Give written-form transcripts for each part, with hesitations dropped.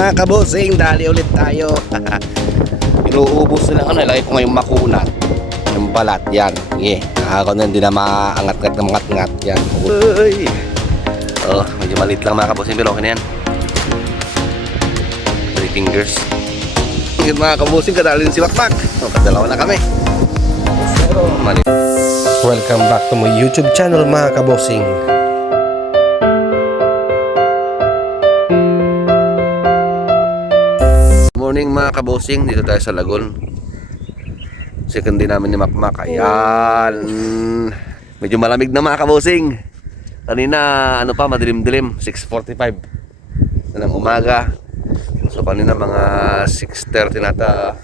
Mga kabosing, dali ulit tayo. Inuubos nila ano, ilagay ko ngayong makunat. Yung balat, yan. Sige, ako na hindi na maangat-ngat na mangat-ngat. Yan. Uy. Oh, medyo maliit lang mga kabosing, pero okay na yan. 3 fingers. Ngayon mga kabosing, kadali din si Makmak. Oh, kadalawa na kami. Mali. Welcome back to my YouTube channel mga kabosing. Morning mga kabosing, dito tayo sa Lagun. Second day namin ni Makmak. Ayan. Medyo malamig na mga kabosing. Kanina ano pa, madilim-dilim, 6:45 na ng umaga. So kanina mga 6:30 nata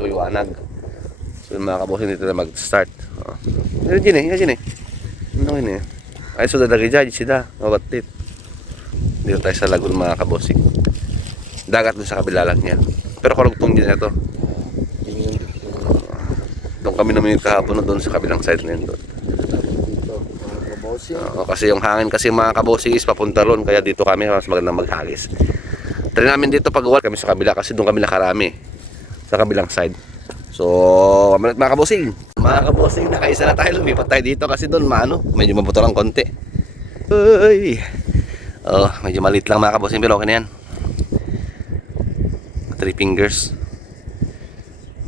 luwanag. So mga kabosing, dito na mag-start. Yan eh. Ano yun eh. Ay so dadagi dyan sida, mabatit. Dito tayo sa Lagun mga kabosing. Dagat dun sa kabila lang yan. Pero karugtong din ito. Doon kami namin kahapon doon sa kabilang side na yun doon. Kasi yung hangin kasi mga kabosing is papunta ron. Kaya dito kami mas magandang maghagis. Try namin dito pag wala kami sa kabila kasi doon kami nakarami. Sa kabilang side. So mga kabosing. Mga kabosing, nakaisa na tayo. Lumipat tayo dito kasi doon medyo mabuto lang konti. Uy. Oh, medyo maliit lang mga kabosing pero okay na yan. 3 fingers.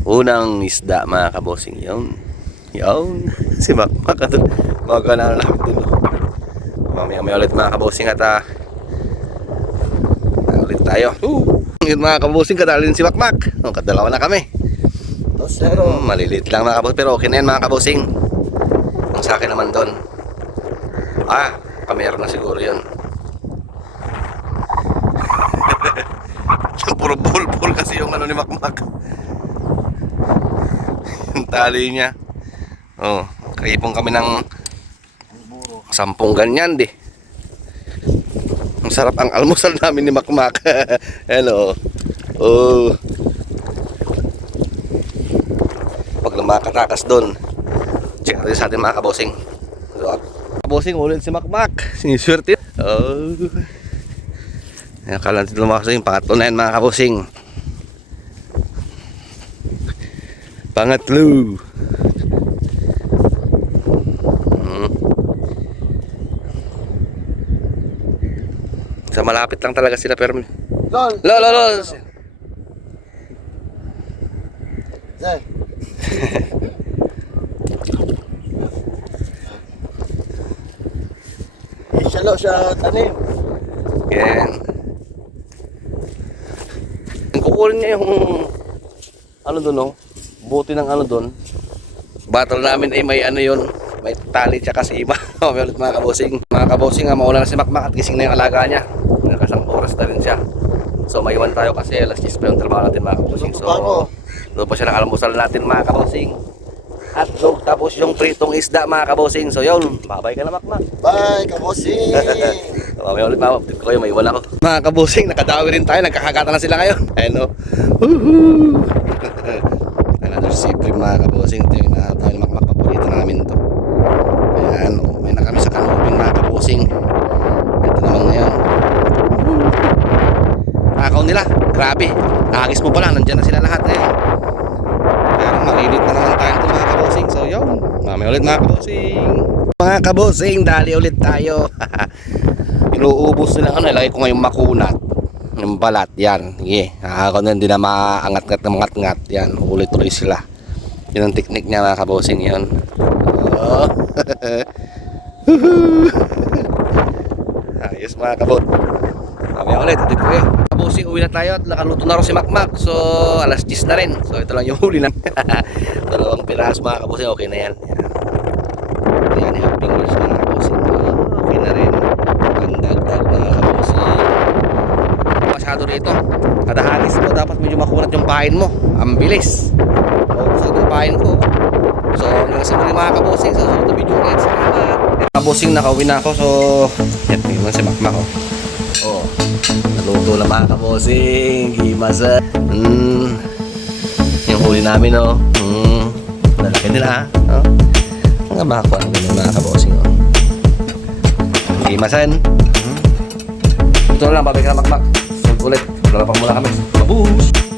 Unang isda mga kabosing. Yun. Si Makmak doon. Magana na namin doon. Mamaya ulit mga kabosing at ulit tayo. Yun mga kabosing, kadali din si Makmak. Kadalawa na kami. Maliliit lang mga kabosing pero okay na yan mga kabosing. Ang sa akin naman doon. Kamera na siguro yun. Puro bol kasi yung ni Makmak. Yung tali niya. Kaipong kami ng 10 ganyan di. Ang sarap ang almusal namin ni Makmak. Hello. Pag lumakatakas doon, check natin sa atin mga kabosing. Kabosing, ulit si Makmak. Siniswerte. Akala natin mga kabosing, pangatlo na yan mga kabosing. Pangatlo. Sa malapit lang talaga sila pero Lol. Isalo sa tanim. Yan. Kukunin niya yung doon buti ng doon. Battle namin ay may yun, may tali tsaka si iba. May ulit mga kabosing. Mga kabosing, mauna na si Makmak at gising na yung alaga niya. Nakasang oras na rin siya. So maiwan tayo kasi alas 10 pa yung trabaho natin mga kabosing. So doon pa siya ng almusal natin mga kabosing. At tapos yung pritong isda mga kabosing. So yun, babay ka na Makmak. Bye kabosing. Mamaya ulit update ko kayo, maiwan ako. Mga kabosing, nakadawi rin tayo, nagkakagatan na sila ngayon. Ayun another siprim mga kabosing. Ito yung tayo ni Makmak, paborito namin ito. Ayan, may na kami sa kanuping mga kabosing. Ito naman ngayon. Takaw nila, grabe. Ahagis mo pa lang, nandyan na sila lahat ngayon. Ayan, malilit na naman tayo mga kabosing. So yun, mamaya ulit mga kabosing. Mga kabosing, dali ulit tayo. Inuubos nila ilagay ko ngayong makunat. Yung balat, yan. Sige, ako na hindi na maangat-ngat na mangat-ngat. Yan, ulit-ulit sila. Yun ang teknik niya mga kabosing yun. Ayos mga kabot. Mamaya ulit, dito kayo. Kabosing, uwi na tayo at nakaluto na rin si Makmak. So, alas 10 na rin. So, ito lang yung huli na. Dalawang piras mga kabosing, okay na yan. Yan yung fingers mga kabosing. Okay na rin. Gandagdag mga kabosing. Masyado rito. Kada hagis mo, dapat medyo makunat yung pain mo. Ang bilis. Gusto yung pain ko. So, hanggang sa muli mga kabosing. So, susunod na video ulit. Salamat. Kabosing, nakauwi na ako. So, yan, tingnan si Makmak. Naluto na mga kabosing. Gimasa. Yung huli namin, nalaki nila, Mga bako ang mga kabosing, Gimasan. Ito lang, babay ka na Makmak. Ulit. maglalapang muna kami. Kabus!